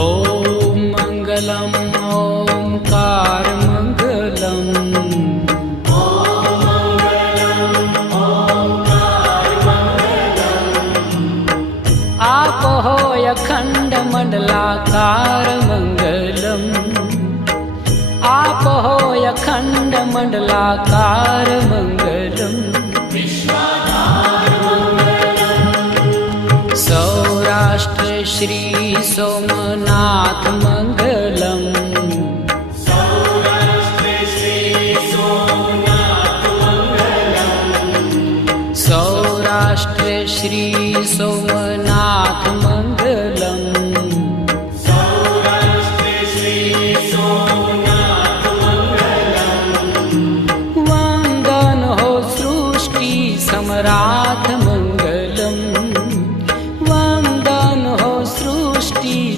ॐ मङ्गलम् ओंकार मङ्गलम् आपो अखण्ड मण्डलाकार मङ्गलम् आपो अखण्ड मण्डलाकार मङ्गलम् सौराष्ट्र श्री सोमनाथ मंगलम